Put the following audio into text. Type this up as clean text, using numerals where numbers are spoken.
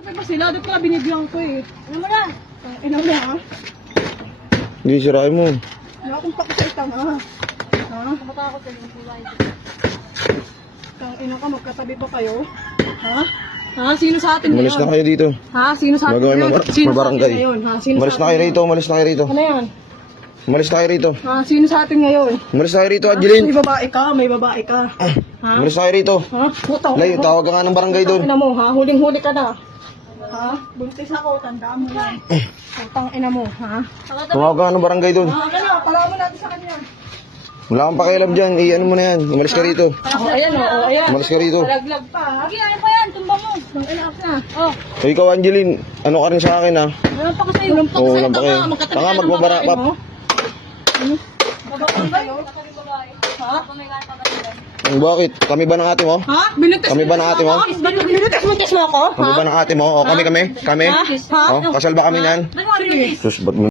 Sabi ba sila? Doon ka binigyan ko eh. Ano mo na? Ina mo ha? Hindi, sirain mo. Wala akong pakita ha. Ha? Matakot sa yung buhay. Ina ka, magkatabi pa kayo? Ha? Ha? Sino sa atin Umalis ngayon? na kayo dito. Ha? Sino sa atin Magawa ngayon? ng Sino sa atin barangay. ngayon? Ha? Sino Umalis sa na atin kayo rito, umalis na kayo rito. Ano yan? Umalis na kayo rito. Ha? Sino sa atin ngayon? Umalis na kayo rito, May Angeline. babae ka, may babae ka. Ha? Umalis na kayo rito. Ha? Putang Lay, tawag ka nga ng barangay doon. ina mo ha? Huling-huli ka na. Ha? Buntis ako, tandaan mo yan. Putang ina mo, ha? Tumawag ka nga ng barangay doon. Ha? Ano? Palawan natin sa kanya. Wala kang pakialam dyan. Ano mo na yan. Umalis ka rito. Ayan o, ayan. Umalis ka rito. Palaglag pa, ha? Sige, ano pa yan? Tumba mo. Ang ina na. Oh, So, ikaw, Angeline, ano ka rin sa akin, ha? wala pa ko sa'yo. Walang Oo, walang pa kayo. Tanga, magbabara pa. Ha? Bakit? Kami ba ng ate mo? Ha? Binuntis Kami ba ng ate mo? Binuntis mo ako? Kami ba ng ate mo? O, kami? Kami? Ha? O, kasal ba kami niyan? Nagwari. Sus, ba't mo